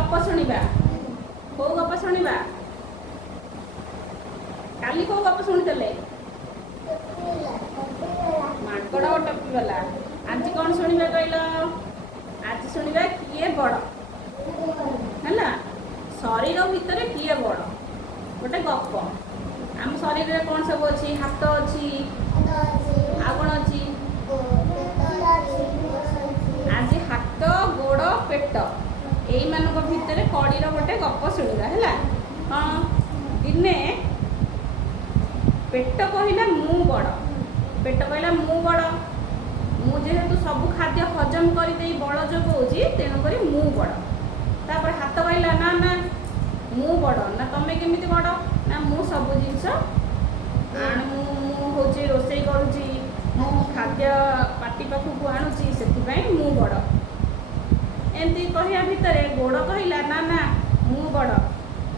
गप शुणा कौ गप शुणा काली कौ गप शुणी माकड़ और टपीवाला आज कौन शुणा कहल आज शुणा किए बड़ है शरीर भितर किए बड़ गोटे गप आम शरीर में कौन सब अच्छी हाथ अच्छी आ कौन अच्छी आज हाथ गोड़ पेट यही मान भितर कड़ीर गोटे गप शुणा है हाँ दिने पेट कहला मु बड़ पेट कहला मु बड़ मुझेतु सब खाद्य हजम करदे बल जोगाऊँगी तेणुक मु बड़ तापर हाथ कहला ना ना मु बड़ ना तुम केमी बड़ ना मु सब जिनस हूँ रोषे करुँची मु खाद्य पाटी पाखक आणुची से मु बड़ एमती कहया भितर गोड़ कहला ना ना मु बड़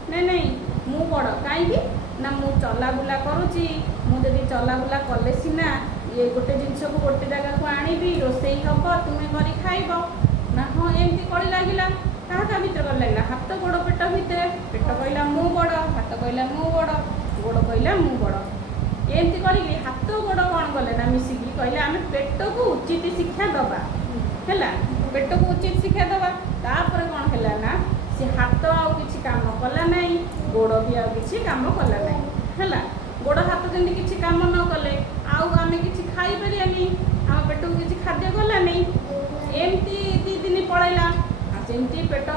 नहीं नहीं मु बड़ कहीं ना मु चलाबुला करुँची मुझे चलाबुला कले सीना ये गोटे जिनस को गोटे जगह को आनी रोसे हम तुम्हें कर खाइब ना हाँ एमती कड़ी लगे क्या भितर कर लगे हाथ गोड़ पेट भितर पेट कहला मु बड़ हाथ कहला मु बड़ गोड़ कहला मु बड़ एमती करी हाथ गोड़ कौन कले ना मिसिकी कहले आम पेट को उचित शिक्षा दबा है पेट को उचित शिक्षा दबा तापर कौन है ना सी हाथ आउ किसी काम कला ना गोड़ भी आउ किसी काम कला ना है गोड़ हाथ जमी किसी काम न कले आम कि खाई पारानी आम पेट को किसी खाद्य गला नहीं एमती दी दिन पलैला सेमती पेट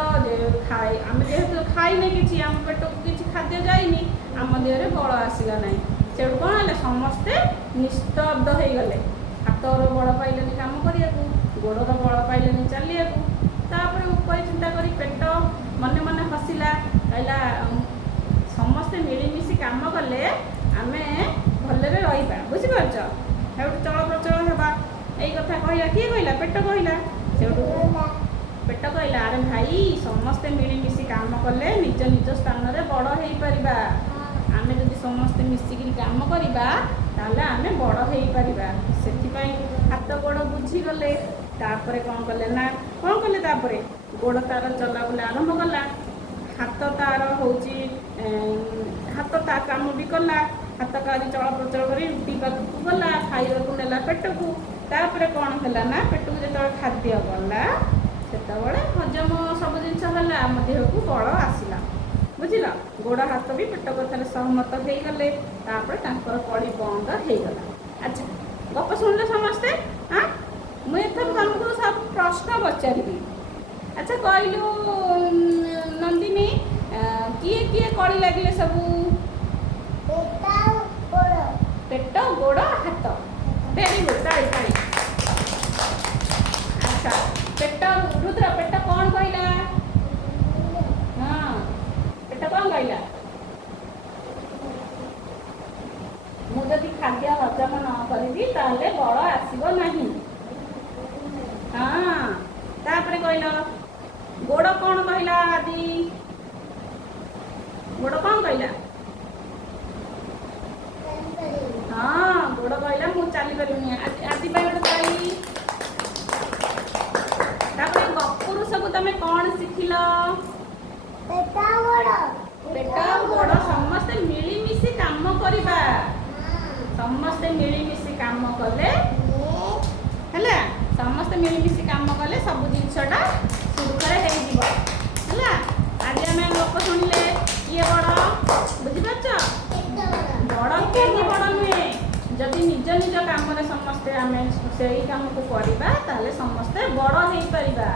खाए आम जेहेतु खाईने कि आम पेट को किसी खाद्य जाइनी आम देह बल आसला ना से कौन है समस्ते निस्तब्ध हो गले हाथर बल पाइले कम करने गोड़र बल पाइले चलिया ऊपर चिंता करी पेट मन मन हसिला कहला समस्ते मिलमिशि काम कले आम भलरे रहा बुझीपार से चल प्रचल होगा यही कथा कहला किए कहला पेट कहला से पेट कहला अरे भाई समस्ते मिलमिशि काम कले निज निज स्थान में बड़ हो पार आम जब समस्ते मिसिकी काम करवा आम बड़ हो पार से हाथ गोड़ बुझीगले तापर कौन कले ना कौन कले तापर गोड़ तार चलाबुला आरंभ कला हाथ तार हूँ हाथ ता काम भी कला हाथ काली चल प्रचल कर रुटी पाखक गला खाइबा नेला पेट को तापर कौन है ना पेट को जो खाद्य गला से हजम सब जिन आम देह को बल आसला बुझल गोड़ हाथ भी पेट कथार सहमत हो गले कड़ी बंद हो गला। अच्छा गप शुणिल समस्ते हाँ मुझे तुमको सब प्रश्न पचारि अच्छा कहलु नंदिनी किए किए कड़ी लगे सब पेट गोड़ हाथ वेरी गुड ताड़ी ताड़ी। अच्छा पेट रुद्र पेट कौन कहला हाँ पेट कौन कहला मुझे खाद्य हजम न करी ताले बल आसब नहीं हाँ तापर कहल गोड़ कौन कहला आदि गोड़ कौन कहला हाँ गोड़ कहला मु चली पारिनी आदि गोटे कही तापर गपुरु सब तुम कौन शिखिल पेट गोड़ समस्ते मिलमिशि काम करवा समस्ते मिलमिशि काम कले है समस्ते मिलमिशि काम कले सब जिनसटा सुरक्षार है आज आम लोक शुणिले किए बड़ बुझीपार बड़ कहीं बड़ नुहे जदि निज निज काम समस्ते आम से काम को करवा समस्ते बड़ हो पार।